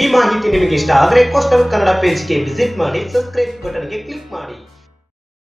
ಈ ಮಾಹಿತಿ ನಿಮಗೆ ಇಷ್ಟ ಆದರೆ ಕೋಸ್ಟಲ್ ಕನ್ನಡ ಪೇಜ್ಗೆ ವಿಸಿಟ್ ಮಾಡಿ, ಸಬ್ಸ್ಕ್ರೈಬ್ ಬಟನ್ಗೆ ಕ್ಲಿಕ್ ಮಾಡಿ.